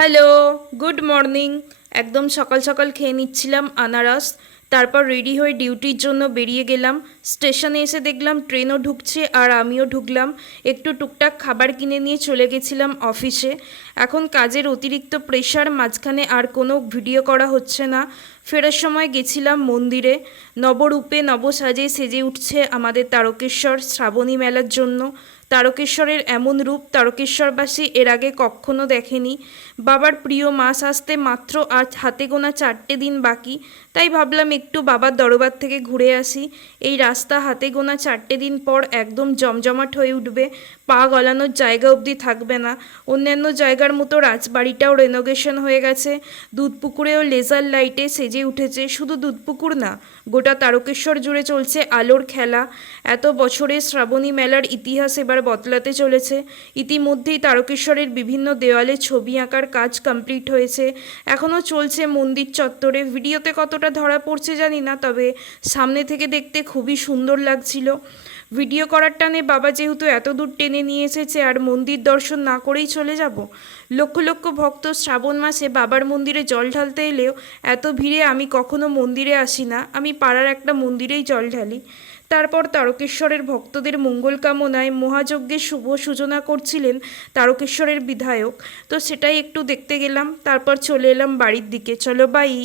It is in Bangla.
Hello, good morning. একদম সকাল সকাল খেয়ে নিচ্ছিলাম আনারস। তারপর রেডি হয়ে ডিউটির জন্য বেরিয়ে গেলাম। স্টেশনে এসে দেখলাম ট্রেনও ঢুকছে আর আমিও ঢুকলাম। একটু টুকটাক খাবার কিনে নিয়ে চলে গেছিলাম অফিসে। এখন কাজের অতিরিক্ত প্রেশার, মাঝখানে আর কোনো ভিডিও করা হচ্ছে না। ফেরার সময় গেছিলাম মন্দিরে। নবরূপে নবসাজে সেজে উঠছে আমাদের তারকেশ্বর শ্রাবণী মেলার জন্য। তারকেশ্বরের এমন রূপ তারকেশ্বরবাসী এর আগে কখনো দেখেনি। বাবার প্রিয় মাস আসতে মাত্র আজ হাতে গোনা 4টে দিন বাকি, তাই ভাবলাম একটু বাবার দরবার থেকে ঘুরে আসি। এই রাস্তা হাতে গোনা 4টে দিন পর একদম জমজমাট হয়ে উঠবে, পা গলানোর জায়গা অবধি থাকবে না। অন্যান্য জায়গার মতো রাজবাড়িটাও রেনোভেশন হয়ে গেছে, দুধপুকুরেও লেজার লাইটে সেজে উঠেছে। শুধু দুধপুকুর না, গোটা তারকেশ্বর জুড়ে চলছে আলোর খেলা। এত বছরের শ্রাবণী মেলার ইতিহাস এবার বদলাতে চলেছে। ইতিমধ্যেই তারকেশ্বরের বিভিন্ন দেওয়ালে ছবি আঁকার কাজ কমপ্লিট হয়েছে, এখনও চলছে মন্দির চত্বরে। ভিডিওতে কতটা ধরা পড়ছে জানি না, তবে সামনে থেকে দেখতে খুবই সুন্দর লাগছিল। ভিডিও করার টানে বাবা যেহেতু এত দূর টেনে নিয়ে এসেছে, আর মন্দির দর্শন না করেই চলে যাব? লক্ষ লক্ষ ভক্ত শ্রাবণ মাসে বাবার মন্দিরে জল ঢালতে এলেও এত ভিড়ে আমি কখনো মন্দিরে আসি না। আমি পাড়ার একটা মন্দিরেই জল ঢালি। তারপর তারকেশ্বরের ভক্তদের মঙ্গল কামনায় মহাযজ্ঞের শুভ সূচনা করছিলেন তারকেশ্বরের বিধায়ক, তো সেটাই একটু দেখতে গেলাম। তারপর চলে এলাম বাড়ির দিকে। চলো বাই।